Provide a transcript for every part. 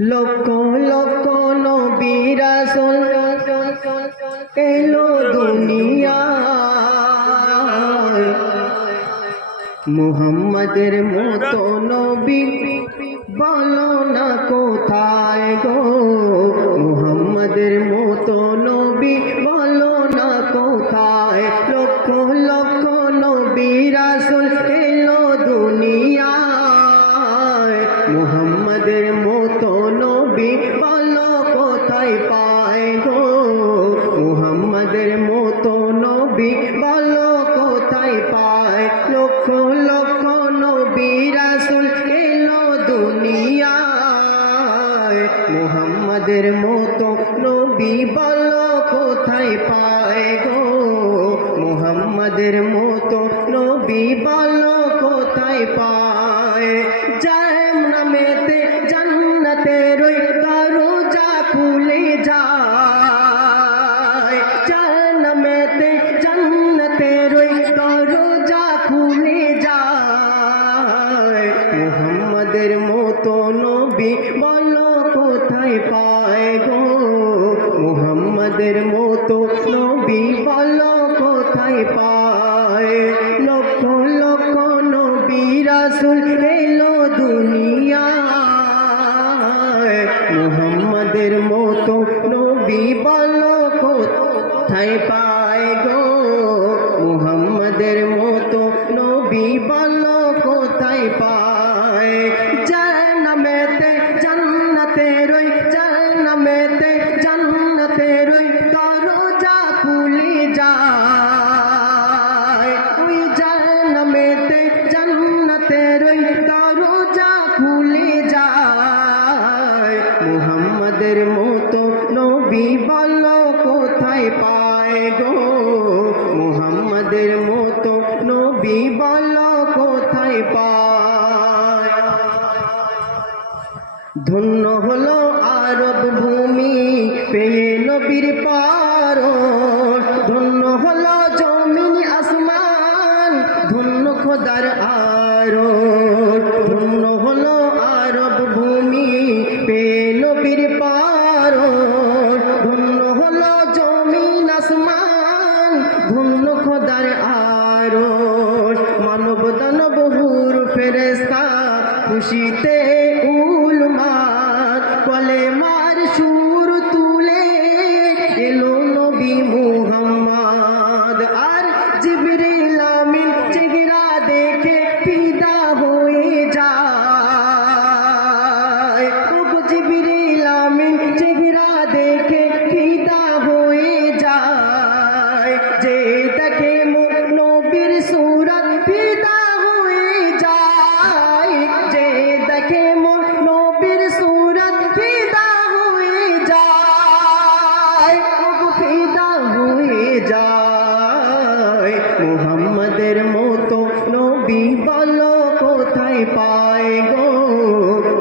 লক্ষ লক্ষ নবী রাসূল এলো দুনিয়ায় মুহাম্মাদের মতো নবী বলো না কোথায় গো। মুহাম্মাদের মতো নবী বলো না কোথায়। লক্ষ লক্ষ নবী রাসূল এলো বলো কোথায় পায় গো? মুহাম্মাদের মতো নবী বলো কোথায় পায়? লক্ষ লক্ষ নবী রাসূল এলো দুনিয়ায়। মুহাম্মাদের মতো নবী বলো কোথায় পায় গো? মুহাম্মাদের মতো নবী বলো কোথায় পায়? জাহান্নামেতে জান্নাতের ওই দরজা খুলে যায়। জাহান্নামেতে জান্নাতের ওই দরজা খুলে যায়। মুহাম্মাদের মতো নবী বলো কোথায় পায় গো? মুহাম্মাদের মতো নবী বলো কোথায় পায়? লক্ষ লক্ষ নবী রাসূল এলো দুনিয়ায়। মোহাম্মদের মতো নবী বলো কোথায় পায় কোথায় পায় গো? মুহাম্মাদের মতো নবী বলো কোথায় পায়? ধন্য হলো আরব ভূমি, পেয়ে নবীর পার আসমান ধন্য খোদার আরও মানব দানব হুর ফেরেস্তা খুশিতে মুহাম্মাদের মতো নবী বলো কোথায় পায় গো?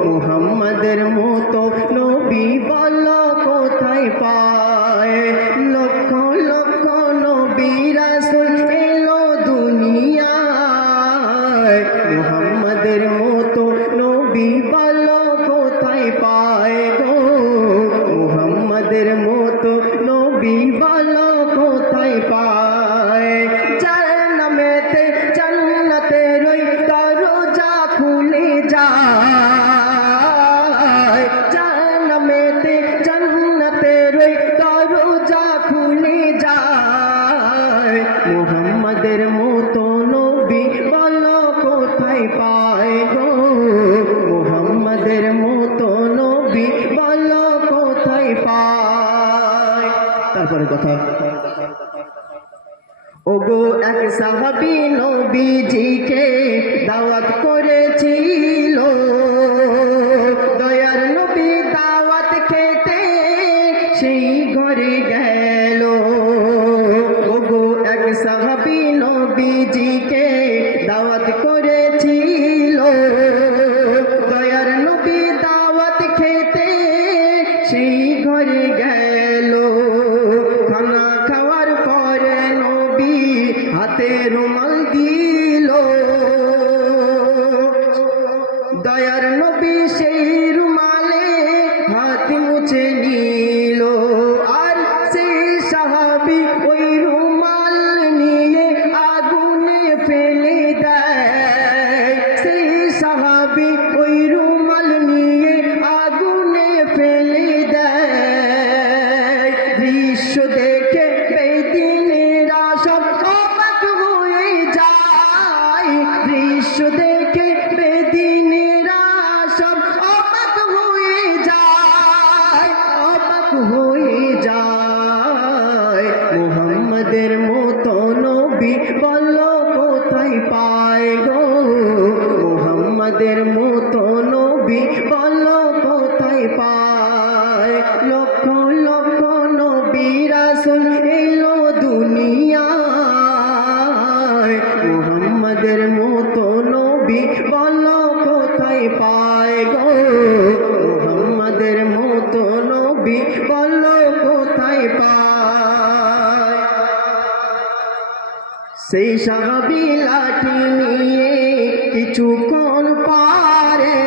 মোহাম্মদের মতো নবী বলো কোথায় পায় নবী বলো কোথায় পায় গো? মুহাম্মাদের মতো নবী বলো কোথায় পায়? তারপরে কথা। ওগো এক সাহাবি নবীজিকে তোমাদের মতো নবী বল কোথায় পায়? লক্ষ লক্ষ নবীরা রাসুল এলো দুনিয়ায়। মোহাম্মদের মতো নবী বল কোথায় পায় গো? মোহাম্মদের মতো নবী বল কোথায় পায়? সেই সাহাবি লাঠি নিয়ে কিছু কম পারে।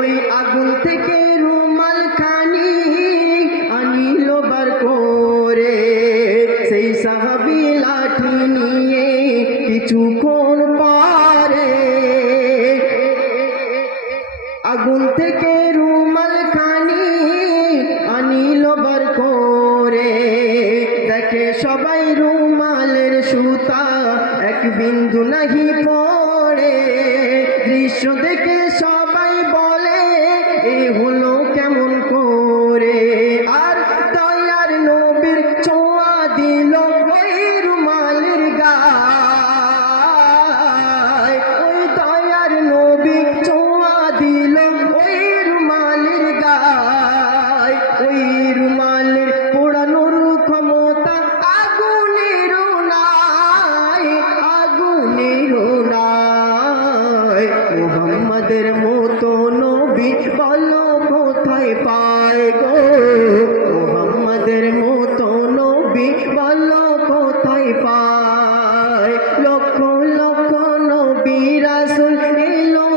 ওই আগুন থেকে রুমাল খানি আনিল বার করে। সেই সাহাবি লাঠি নিয়ে কিছুক্ষণ পারে। আগুন থেকে রুমাল খানি আনিল বার করে। দেখে সবাই রুমালের সুতা এক বিন্দু নাহি পড়ে। দৃশ্য দেখে কোথায় পায় গো। মোহাম্মদের মতো নবী বলো কোথায় পায়? লক্ষ লক্ষ নবী রাসূল এলো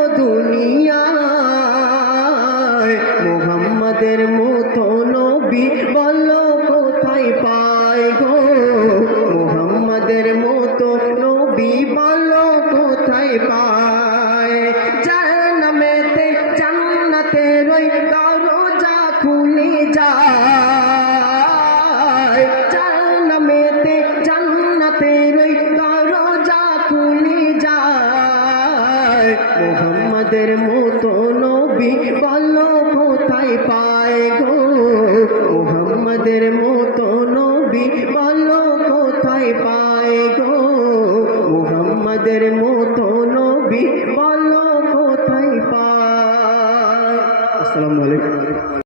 মোহাম্মদের মতো নবী বলো কোথায় পায় গো? পায়